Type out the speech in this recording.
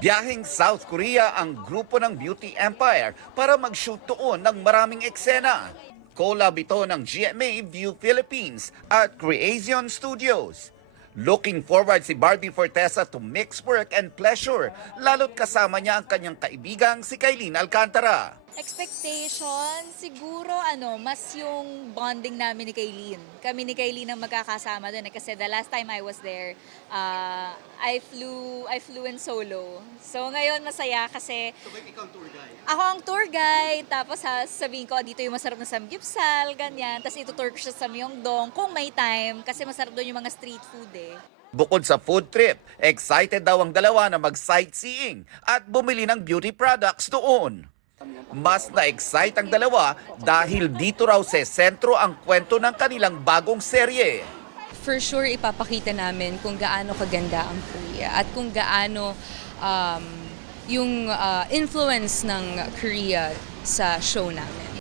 Biyaheng South Korea ang grupo ng Beauty Empire para mag-shoot doon ng maraming eksena. Collab ito ng GMA View Philippines at Creation Studios. Looking forward si Barbie Fortesa to mix work and pleasure, lalo't kasama niya ang kanyang kaibigang si Kailin Alcantara. Expectation, siguro mas yung bonding namin ni Kaylin. Kami ni Kaylin ang magkakasama doon kasi the last time I was there, I flew in solo. So ngayon masaya kasi ikaw ang tour guide. ako ang tour guide, tapos sabihin ko dito yung masarap na samgyupsal, ganyan. Tapos itutour ko siya sa Myeongdong kung may time kasi masarap doon yung mga street food eh. Bukod sa food trip, excited daw ang dalawa na mag-sightseeing at bumili ng beauty products doon. Mas na-excite ang dalawa dahil dito raw sa sentro ang kwento ng kanilang bagong serye. For sure, ipapakita namin kung gaano kaganda ang Korea at kung gaano yung influence ng Korea sa show namin.